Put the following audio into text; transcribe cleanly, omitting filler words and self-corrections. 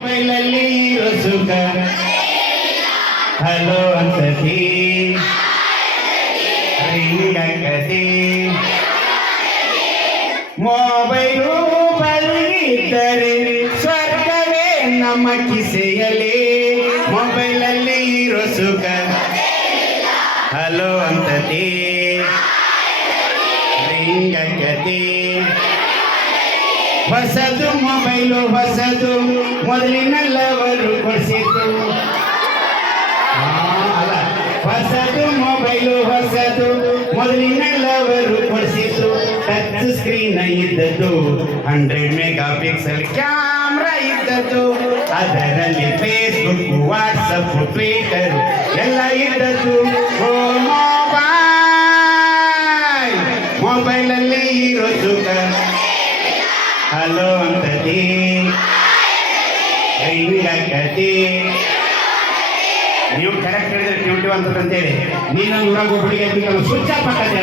ಮೊಬೈಲಲ್ಲಿ ಇರೋ ಸುಖ ಹಲೋ ಅಂತತಿ ರಿಂಗಕತಿ ಮೊಬೈಲು ಬಲ್ಲಿದ್ದರೆ ಸ್ವರ್ಗವೇ ನಮ್ಮ ಕಿಸೆಯಲ್ಲಿ ಮೊಬೈಲಲ್ಲಿ ಇರೋ ಸುಖ ಹಲೋ ಅಂತತಿ ರಿಂಗಕತಿ ಹೊಸದು ಮೊಬೈಲು ಹೊಸದು ಮೊದಲಿನಲ್ಲವರು ಕೊಡಿಸಿತು ಅಲ್ಲ ಹೊಸದು ಮೊಬೈಲು ಹೊಸದು ಮೊದಲಿನಲ್ಲವರು ಕೊಡಿಸಿತು ಟಚ್ ಸ್ಕ್ರೀನ್ ಇದ್ದದ್ದು 100 ಮೆಗಾ ಪಿಕ್ಸೆಲ್ ಕ್ಯಾಮ್ರಾ ಇದ್ದದ್ದು ಅದರಲ್ಲಿ ಫೇಸ್ಬುಕ್ ವಾಟ್ಸಪ್ ಟ್ವಿಟರ್ ಎಲ್ಲ ಇದ್ದದ್ದು ಮೊಬೈಲಲ್ಲಿ ಇರೋ ಸುಖ ಹಲೋ ಅಂತತಿ ಹಿಂಗಾಕತಿ ನೀವು ಕರೆಕ್ಟ್ ಹೇಳಿದ್ರೆ 21 ಅಂತೇಳಿ ನೀನು ಊರಾಗ ಒಬ್ಬಳಿಗೆ ಸ್ವಿಚ್ ಆಫ್ ಹಾಕತ್ತೆ